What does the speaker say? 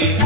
rain.